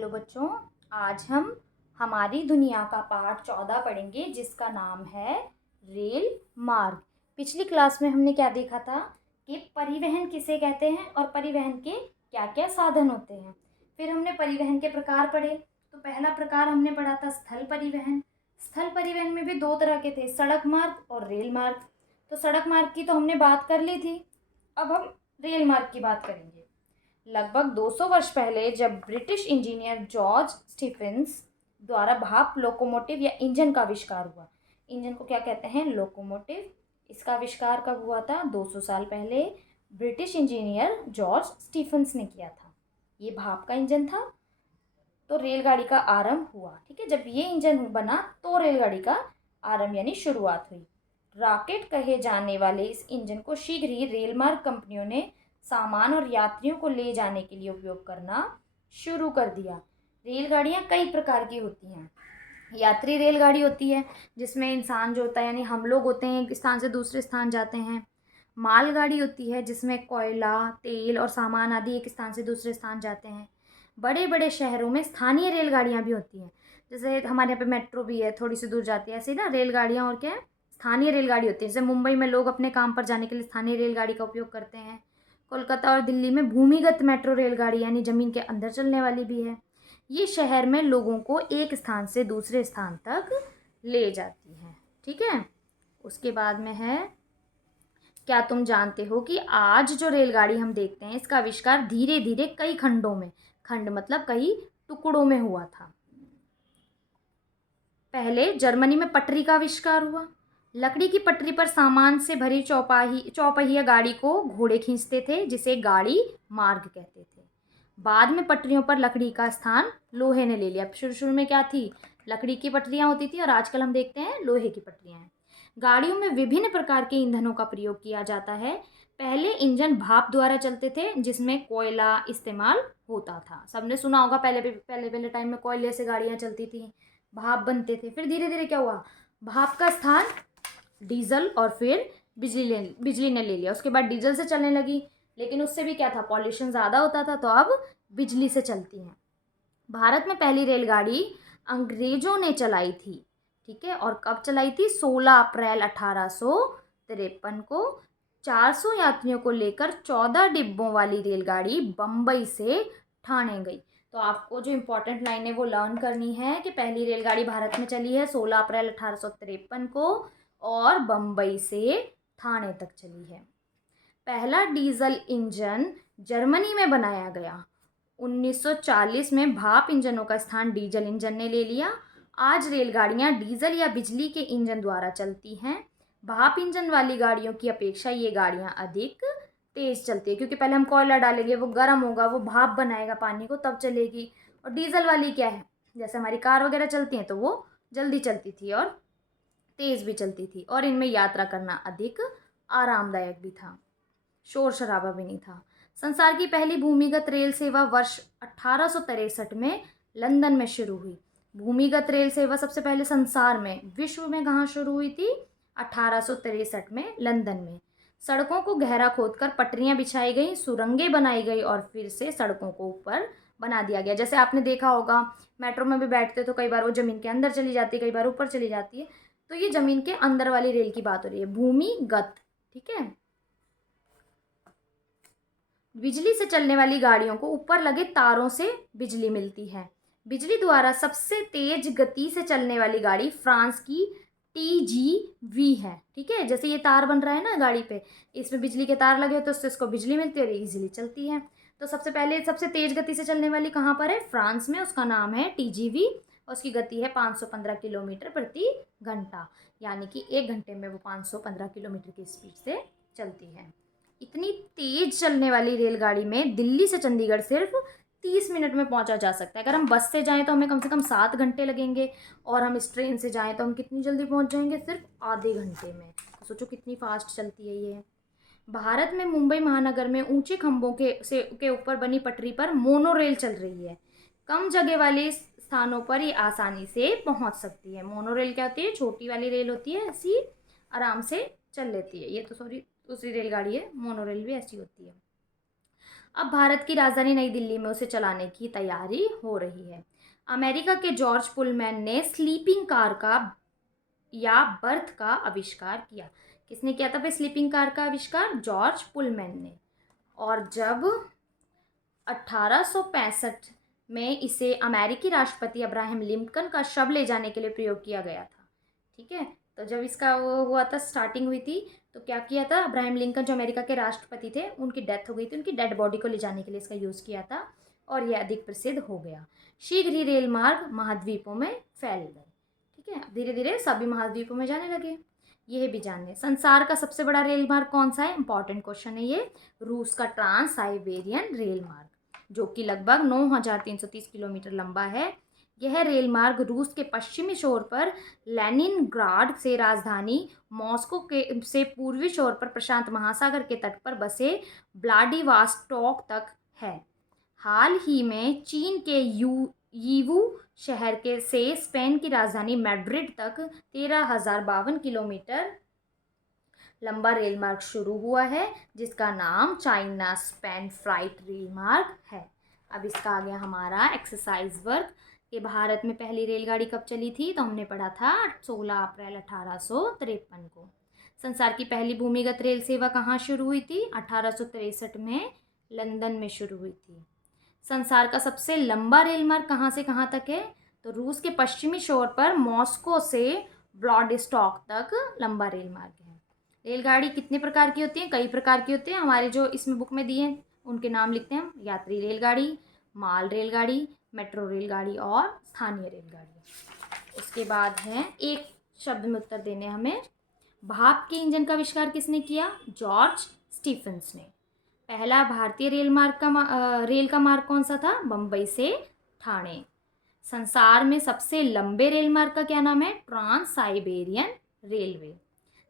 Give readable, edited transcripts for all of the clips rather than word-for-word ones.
Hello बच्चों, आज हम हमारी दुनिया का पाठ 14 पढ़ेंगे जिसका नाम है रेल मार्ग। पिछली क्लास में हमने क्या देखा था कि परिवहन किसे कहते हैं और परिवहन के क्या क्या साधन होते हैं। फिर हमने परिवहन के प्रकार पढ़े। तो पहला प्रकार हमने पढ़ा था स्थल परिवहन। स्थल परिवहन में भी दो तरह के थे, सड़क मार्ग और रेल मार्ग। तो सड़क मार्ग की तो हमने बात कर ली थी, अब हम रेल मार्ग की बात करेंगे। लगभग 200 वर्ष पहले जब ब्रिटिश इंजीनियर जॉर्ज स्टीफेंस द्वारा भाप लोकोमोटिव या इंजन का आविष्कार हुआ। इंजन को क्या कहते हैं? लोकोमोटिव। इसका आविष्कार कब हुआ था? 200 साल पहले ब्रिटिश इंजीनियर जॉर्ज स्टीफेंस ने किया था। ये भाप का इंजन था, तो रेलगाड़ी का आरंभ हुआ। ठीक है, जब ये इंजन बना तो रेलगाड़ी का आरंभ यानी शुरुआत हुई। रॉकेट कहे जाने वाले इस इंजन को शीघ्र ही रेलमार्ग कंपनियों ने सामान और यात्रियों को ले जाने के लिए उपयोग करना शुरू कर दिया। रेलगाड़ियाँ कई प्रकार की होती हैं। यात्री रेलगाड़ी होती है जिसमें इंसान जो होता है यानी हम लोग होते हैं, एक स्थान से दूसरे स्थान जाते हैं। मालगाड़ी होती है जिसमें कोयला, तेल और सामान आदि एक स्थान से दूसरे स्थान जाते हैं। बड़े बड़े शहरों में स्थानीय रेलगाड़ियाँ भी होती हैं, जैसे हमारे यहाँ पे मेट्रो भी है, थोड़ी सी दूर जाती है। ऐसे ना रेलगाड़ियाँ और क्या है, स्थानीय रेलगाड़ी होती है। जैसे मुंबई में लोग अपने काम पर जाने के लिए स्थानीय रेलगाड़ी का उपयोग करते हैं। कोलकाता और दिल्ली में भूमिगत मेट्रो रेलगाड़ी यानी ज़मीन के अंदर चलने वाली भी है। ये शहर में लोगों को एक स्थान से दूसरे स्थान तक ले जाती हैं। ठीक है, उसके बाद में है, क्या तुम जानते हो कि आज जो रेलगाड़ी हम देखते हैं इसका आविष्कार धीरे धीरे कई खंडों में, खंड मतलब कई टुकड़ों में हुआ था। पहले जर्मनी में पटरी का आविष्कार हुआ। लकड़ी की पटरी पर सामान से भरी चौपहिया गाड़ी को घोड़े खींचते थे, जिसे गाड़ी मार्ग कहते थे। बाद में पटरियों पर लकड़ी का स्थान लोहे ने ले लिया। शुरू शुरू में क्या थी? लकड़ी की पटरियां होती थी और आजकल हम देखते हैं लोहे की पटरियां हैं। गाड़ियों में विभिन्न प्रकार के ईंधनों का प्रयोग किया जाता है। पहले इंजन भाप द्वारा चलते थे जिसमें कोयला इस्तेमाल होता था। सबने सुना होगा, पहले टाइम में कोयले से गाड़ियां चलती थी, भाप बनते थे। फिर धीरे धीरे क्या हुआ, भाप का स्थान डीजल और फिर बिजली ने ले लिया। उसके बाद डीजल से चलने लगी, लेकिन उससे भी क्या था, पॉल्यूशन ज़्यादा होता था, तो अब बिजली से चलती हैं। भारत में पहली रेलगाड़ी अंग्रेजों ने चलाई थी। ठीक है, और कब चलाई थी? 16 अप्रैल 1853 को 400 यात्रियों को लेकर 14 डिब्बों वाली रेलगाड़ी बम्बई से ठाणे गई। तो आपको जो इम्पोर्टेंट लाइन है वो लर्न करनी है कि पहली रेलगाड़ी भारत में चली है 16 अप्रैल 1853 को और बम्बई से ठाणे तक चली है। पहला डीजल इंजन जर्मनी में बनाया गया। 1940 में भाप इंजनों का स्थान डीजल इंजन ने ले लिया। आज रेलगाड़ियां डीजल या बिजली के इंजन द्वारा चलती हैं। भाप इंजन वाली गाड़ियों की अपेक्षा ये गाड़ियां अधिक तेज चलती है, क्योंकि पहले हम कोयला डालेंगे, वो गर्म होगा, वो भाप बनाएगा पानी को, तब चलेगी। और डीजल वाली क्या है, जैसे हमारी कार वगैरह चलती हैं तो वो जल्दी चलती थी और तेज़ भी चलती थी, और इनमें यात्रा करना अधिक आरामदायक भी था, शोर शराबा भी नहीं था। संसार की पहली भूमिगत रेल सेवा वर्ष 1863 में लंदन में शुरू हुई। भूमिगत रेल सेवा सबसे पहले संसार में, विश्व में कहाँ शुरू हुई थी? 1863 में लंदन में। सड़कों को गहरा खोदकर पटरियां बिछाई गई, सुरंगें बनाई गई और फिर से सड़कों को ऊपर बना दिया गया। जैसे आपने देखा होगा, मेट्रो में भी बैठते तो कई बार वो ज़मीन के अंदर चली जाती है, कई बार ऊपर चली जाती है। तो ये ज़मीन के अंदर वाली रेल की बात हो रही है, भूमिगत। ठीक है, बिजली से चलने वाली गाड़ियों को ऊपर लगे तारों से बिजली मिलती है। बिजली द्वारा सबसे तेज गति से चलने वाली गाड़ी फ्रांस की TGV है। ठीक है, जैसे ये तार बन रहा है ना गाड़ी पे, इसमें बिजली के तार लगे हो तो उससे इसको बिजली मिलती है और इजीली चलती है। तो सबसे पहले सबसे तेज गति से चलने वाली कहाँ पर है? फ्रांस में। उसका नाम है TGV और उसकी गति है 515 किलोमीटर प्रति घंटा, यानी कि 1 घंटे में वो 515 किलोमीटर की स्पीड से चलती है। इतनी तेज चलने वाली रेलगाड़ी में दिल्ली से चंडीगढ़ सिर्फ 30 मिनट में पहुंचा जा सकता है। अगर हम बस से जाएं तो हमें कम से कम 7 घंटे लगेंगे, और हम इस ट्रेन से जाएं तो हम कितनी जल्दी पहुंच जाएंगे? सिर्फ आधे घंटे में। तो सोचो कितनी फास्ट चलती है ये। भारत में मुंबई महानगर में ऊंचे खंभों के ऊपर बनी पटरी पर मोनो रेल चल रही है। कम जगह वाले स्थानों पर ये आसानी से पहुंच सकती है। मोनो रेल क्या होती है? छोटी वाली रेल होती है, ऐसी आराम से चल लेती है। ये तो सॉरी दूसरी रेलगाड़ी है, मोनो रेल भी ऐसी होती है। अब भारत की राजधानी नई दिल्ली में उसे चलाने की तैयारी हो रही है। अमेरिका के जॉर्ज पुलमैन ने स्लीपिंग कार का या बर्थ का आविष्कार किया। किसने किया था भाई स्लीपिंग कार का आविष्कार? जॉर्ज पुलमैन ने। और जब 1865 में इसे अमेरिकी राष्ट्रपति अब्राहम लिंकन का शव ले जाने के लिए प्रयोग किया गया था। ठीक है, तो जब इसका वो हुआ था, स्टार्टिंग हुई थी, तो क्या किया था, अब्राहम लिंकन जो अमेरिका के राष्ट्रपति थे, उनकी डेथ हो गई थी, उनकी डेड बॉडी को ले जाने के लिए इसका यूज़ किया था और यह अधिक प्रसिद्ध हो गया। शीघ्र ही रेल मार्ग महाद्वीपों में फैल गए। ठीक है, धीरे धीरे सभी महाद्वीपों में जाने लगे। यह भी जान लें, संसार का सबसे बड़ा रेल मार्ग कौन सा है? इंपॉर्टेंट क्वेश्चन है ये। रूस का ट्रांस साइबेरियन रेल मार्ग, जो कि लगभग 9,330 किलोमीटर लंबा है। यह रेल मार्ग रूस के पश्चिमी छोर पर लेनिनग्राड से राजधानी मॉस्को के से पूर्वी छोर पर प्रशांत महासागर के तट पर बसे व्लादिवोस्टोक तक है। हाल ही में चीन के यीवू शहर के से स्पेन की राजधानी मैड्रिड तक 13,052 किलोमीटर लंबा रेल मार्ग शुरू हुआ है, जिसका नाम चाइना स्पेन फ्राइट रेल मार्ग है। अब इसका आ गया हमारा एक्सरसाइज वर्क कि भारत में पहली रेलगाड़ी कब चली थी, तो हमने पढ़ा था 16 अप्रैल 1853 को। संसार की पहली भूमिगत रेल सेवा कहाँ शुरू हुई थी? 1863 में लंदन में शुरू हुई थी। संसार का सबसे लंबा रेल मार्ग कहाँ से कहाँ तक है? तो रूस के पश्चिमी छोर पर मॉस्को से व्लादिवोस्टोक तक लंबा रेल मार्ग है। रेलगाड़ी कितने प्रकार की होती हैं? कई प्रकार की होती हैं। हमारे जो इसमें बुक में दिए हैं उनके नाम लिखते हैं हम। यात्री रेलगाड़ी, माल रेलगाड़ी, मेट्रो रेलगाड़ी और स्थानीय रेलगाड़ी। उसके बाद है एक शब्द में उत्तर देने हमें। भाप के इंजन का आविष्कार किसने किया? जॉर्ज स्टीफेंस ने। पहला भारतीय रेल का मार्ग कौन सा था? बम्बई से ठाणे। संसार में सबसे लंबे रेल मार्ग का क्या नाम है? Trans Siberian railway.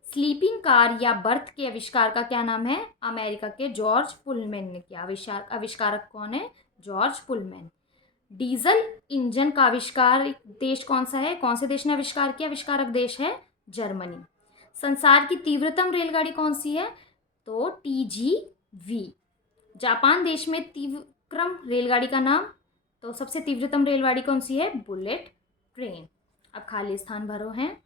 Sleeping car या बर्थ के आविष्कार का क्या नाम है? अमेरिका के जॉर्ज पुलमैन ने किया। आविष्कारक कौन है? George Pullman. डीजल इंजन का आविष्कार देश कौन सा है? कौन से देश ने आविष्कार किया? आविष्कारक देश है जर्मनी। संसार की तीव्रतम रेलगाड़ी कौन सी है? तो TGV। जापान देश में तीव्रतम रेलगाड़ी का नाम? तो सबसे तीव्रतम रेलगाड़ी कौन सी है? Bullet train. अब खाली स्थान भरो हैं।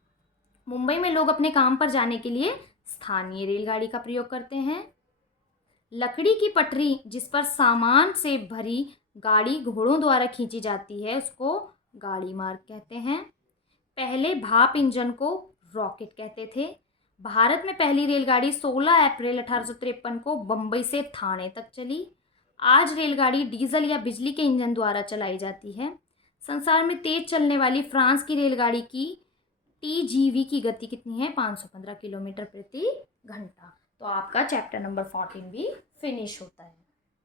मुंबई में लोग अपने काम पर जाने के लिए स्थानीय रेलगाड़ी का प्रयोग करते हैं। लकड़ी की पटरी जिस पर सामान से भरी गाड़ी घोड़ों द्वारा खींची जाती है, उसको गाड़ी मार्ग कहते हैं। पहले भाप इंजन को रॉकेट कहते थे। भारत में पहली रेलगाड़ी 16 अप्रैल 1853 को बम्बई से ठाणे तक चली। आज रेलगाड़ी डीजल या बिजली के इंजन द्वारा चलाई जाती है। संसार में तेज चलने वाली फ्रांस की रेलगाड़ी की TGV की गति कितनी है? 515 किलोमीटर प्रति घंटा। तो आपका चैप्टर नंबर 14 भी फिनिश होता है।